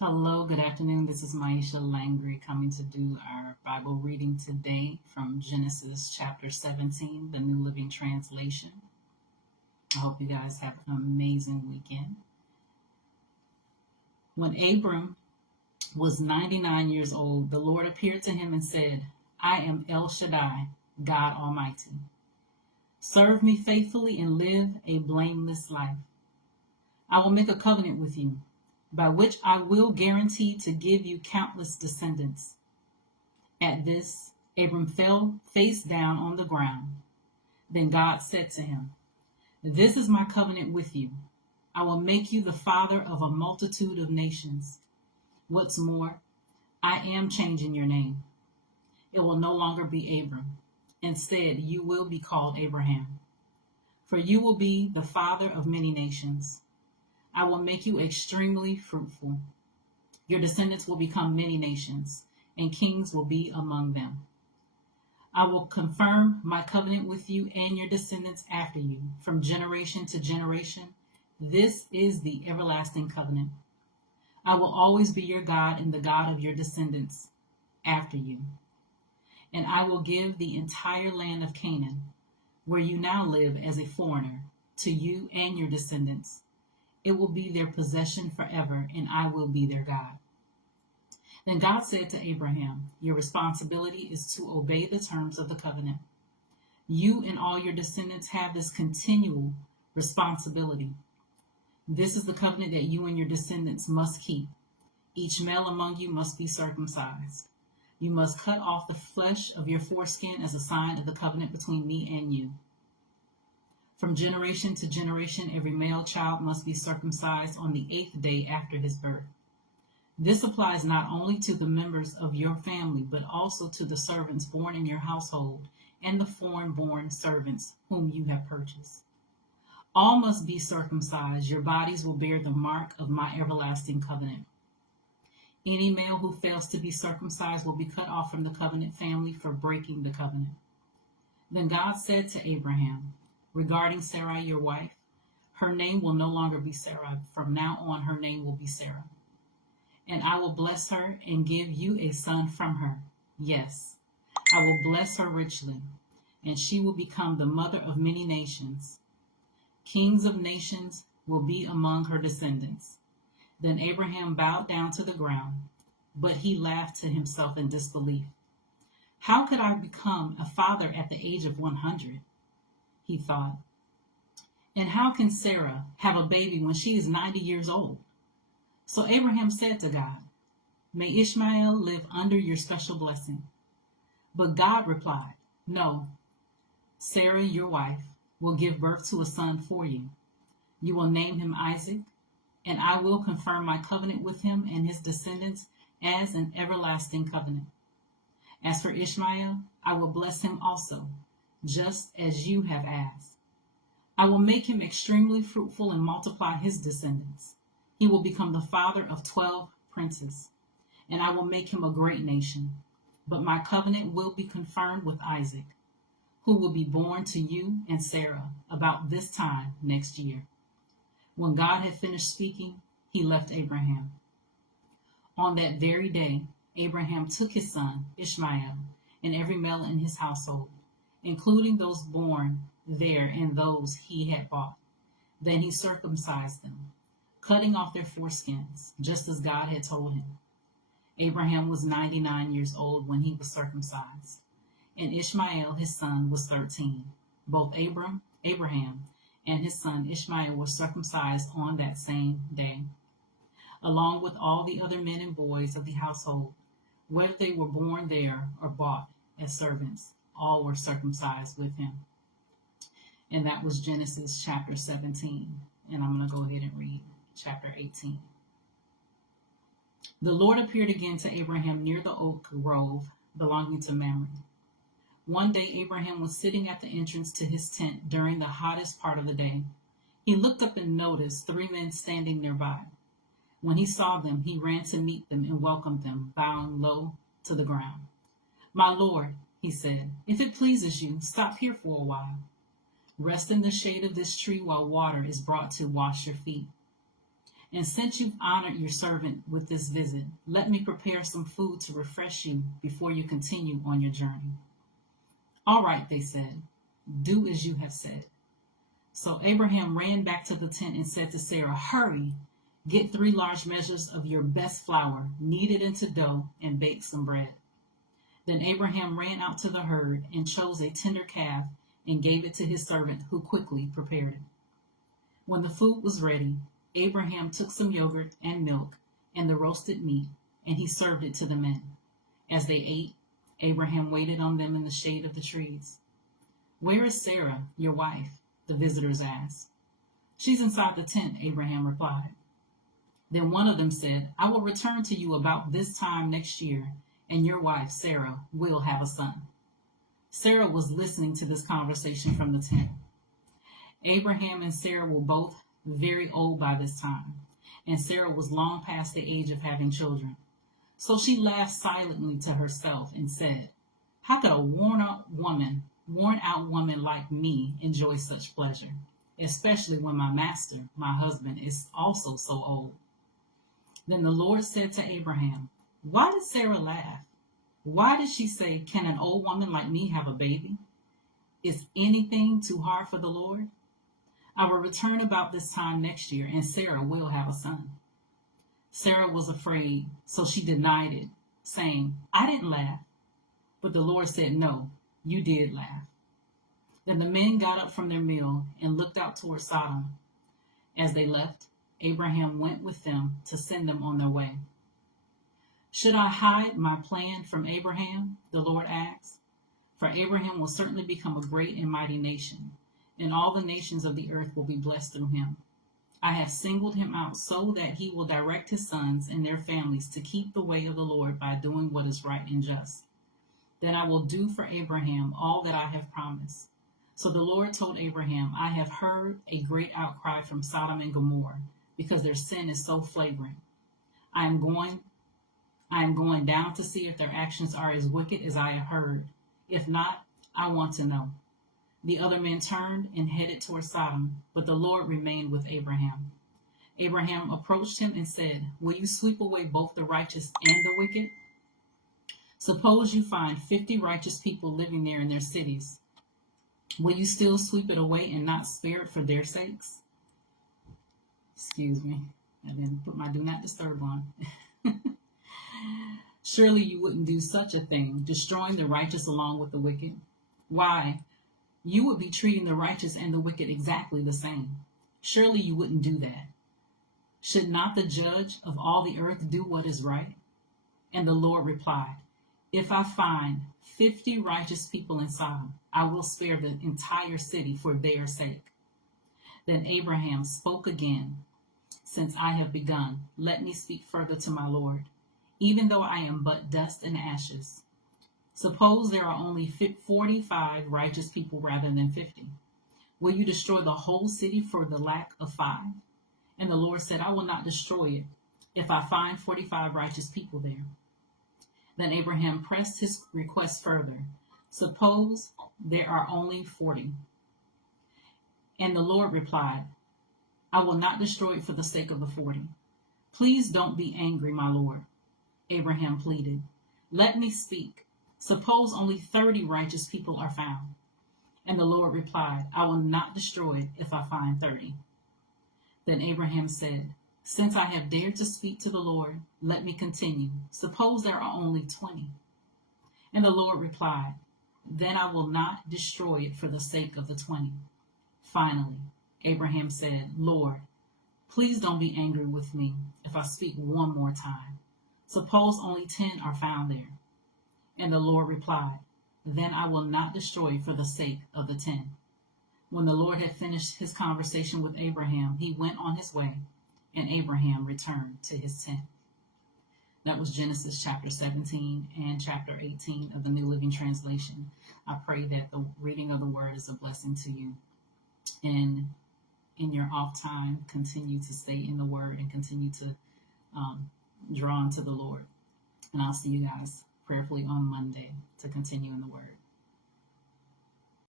Hello, good afternoon. This is Myesha Langry coming to do our Bible reading today from Genesis chapter 17, the New Living Translation. I hope you guys have an amazing weekend. When Abram was 99 years old, the Lord appeared to him and said, I am El Shaddai, God Almighty. Serve me faithfully and live a blameless life. I will make a covenant with you, by which I will guarantee to give you countless descendants. At this, Abram fell face down on the ground. Then God said to him, This is my covenant with you. I will make you the father of a multitude of nations. What's more, I am changing your name. It will no longer be Abram. Instead, you will be called Abraham. For you will be the father of many nations. I will make you extremely fruitful. Your descendants will become many nations, and kings will be among them. I will confirm my covenant with you and your descendants after you, from generation to generation. This is the everlasting covenant. I will always be your God and the God of your descendants after you. And I will give the entire land of Canaan, where you now live as a foreigner, to you and your descendants. It will be their possession forever, and I will be their God. Then God said to Abraham, Your responsibility is to obey the terms of the covenant. You and all your descendants have this continual responsibility. This is the covenant that you and your descendants must keep. Each male among you must be circumcised. You must cut off the flesh of your foreskin as a sign of the covenant between me and you. From generation to generation, every male child must be circumcised on the 8th day after his birth. This applies not only to the members of your family, but also to the servants born in your household and the foreign-born servants whom you have purchased. All must be circumcised. Your bodies will bear the mark of my everlasting covenant. Any male who fails to be circumcised will be cut off from the covenant family for breaking the covenant. Then God said to Abraham, Regarding Sarai, your wife, her name will no longer be Sarah. From now on, her name will be Sarah. And I will bless her and give you a son from her. Yes, I will bless her richly, and she will become the mother of many nations. Kings of nations will be among her descendants. Then Abraham bowed down to the ground, but he laughed to himself in disbelief. How could I become a father at the age of 100? He thought. And how can Sarah have a baby when she is 90 years old? So Abraham said to God, May Ishmael live under your special blessing. But God replied, No, Sarah, your wife, will give birth to a son for you. You will name him Isaac, and I will confirm my covenant with him and his descendants as an everlasting covenant. As for Ishmael, I will bless him also, just as you have asked. I will make him extremely fruitful and multiply his descendants. He will become the father of 12 princes, and I will make him a great nation. But my covenant will be confirmed with Isaac, who will be born to you and Sarah about this time next year. When God had finished speaking, he left Abraham. On that very day, Abraham took his son, Ishmael, and every male in his household, including those born there and those he had bought. Then he circumcised them, cutting off their foreskins, just as God had told him. Abraham was 99 years old when he was circumcised, and Ishmael, his son, was 13. Both Abraham, and his son Ishmael were circumcised on that same day, along with all the other men and boys of the household, whether they were born there or bought as servants. All were circumcised with him. And that was Genesis chapter 17. And I'm going to go ahead and read chapter 18. The Lord appeared again to Abraham near the oak grove belonging to Mamre. One day Abraham was sitting at the entrance to his tent during the hottest part of the day. He looked up and noticed 3 men standing nearby. When he saw them, he ran to meet them and welcomed them, bowing low to the ground. My Lord, he said, if it pleases you, stop here for a while. Rest in the shade of this tree while water is brought to wash your feet. And since you've honored your servant with this visit, let me prepare some food to refresh you before you continue on your journey." "All right," they said, "do as you have said." So Abraham ran back to the tent and said to Sarah, "Hurry, get 3 large measures of your best flour, knead it into dough, and bake some bread." Then Abraham ran out to the herd and chose a tender calf and gave it to his servant, who quickly prepared it. When the food was ready, Abraham took some yogurt and milk and the roasted meat, and he served it to the men. As they ate, Abraham waited on them in the shade of the trees. "Where is Sarah, your wife?" the visitors asked. "She's inside the tent," Abraham replied. Then one of them said, "I will return to you about this time next year, and your wife, Sarah, will have a son." Sarah was listening to this conversation from the tent. Abraham and Sarah were both very old by this time, and Sarah was long past the age of having children. So she laughed silently to herself and said, "How could a worn-out woman like me enjoy such pleasure, especially when my master, my husband, is also so old?" Then the Lord said to Abraham, "Why did Sarah laugh? Why did she say, 'Can an old woman like me have a baby?' Is anything too hard for the Lord? I will return about this time next year, and Sarah will have a son." Sarah was afraid, so she denied it, saying, "I didn't laugh." But the Lord said, "No, you did laugh." Then the men got up from their meal and looked out toward Sodom. As they left, Abraham went with them to send them on their way. "Should I hide my plan from Abraham?" the Lord asked. "For Abraham will certainly become a great and mighty nation, and all the nations of the earth will be blessed through him. I have singled him out so that he will direct his sons and their families to keep the way of the Lord by doing what is right and just. Then I will do for Abraham all that I have promised." So the Lord told Abraham, "I have heard a great outcry from Sodom and Gomorrah, because their sin is so flagrant. I am going down to see if their actions are as wicked as I have heard. If not, I want to know." The other men turned and headed toward Sodom, but the Lord remained with Abraham. Abraham approached him and said, "Will you sweep away both the righteous and the wicked? Suppose you find 50 righteous people living there in their cities. Will you still sweep it away and not spare it for their sakes?" Excuse me. I didn't put my do not disturb on. "Surely you wouldn't do such a thing, destroying the righteous along with the wicked. Why, you would be treating the righteous and the wicked exactly the same. Surely you wouldn't do that. Should not the judge of all the earth do what is right?" And the Lord replied, "If I find 50 righteous people in Sodom, I will spare the entire city for their sake." Then Abraham spoke again, "Since I have begun, let me speak further to my Lord, even though I am but dust and ashes. Suppose there are only 45 righteous people rather than 50. Will you destroy the whole city for the lack of 5? And the Lord said, "I will not destroy it if I find 45 righteous people there." Then Abraham pressed his request further. "Suppose there are only 40. And the Lord replied, "I will not destroy it for the sake of the 40. Please don't be angry, my Lord." Abraham pleaded, "Let me speak. Suppose only 30 righteous people are found." And the Lord replied, "I will not destroy it if I find 30. Then Abraham said, "Since I have dared to speak to the Lord, let me continue. Suppose there are only 20. And the Lord replied, "Then I will not destroy it for the sake of the 20. Finally, Abraham said, "Lord, please don't be angry with me if I speak one more time. Suppose only 10 are found there." And the Lord replied, "Then I will not destroy it for the sake of the 10. When the Lord had finished his conversation with Abraham, he went on his way, and Abraham returned to his tent. That was Genesis chapter 17 and chapter 18 of the New Living Translation. I pray that the reading of the word is a blessing to you. And in your off time, continue to stay in the word and continue to draw into the Lord. And I'll see you guys prayerfully on Monday to continue in the word.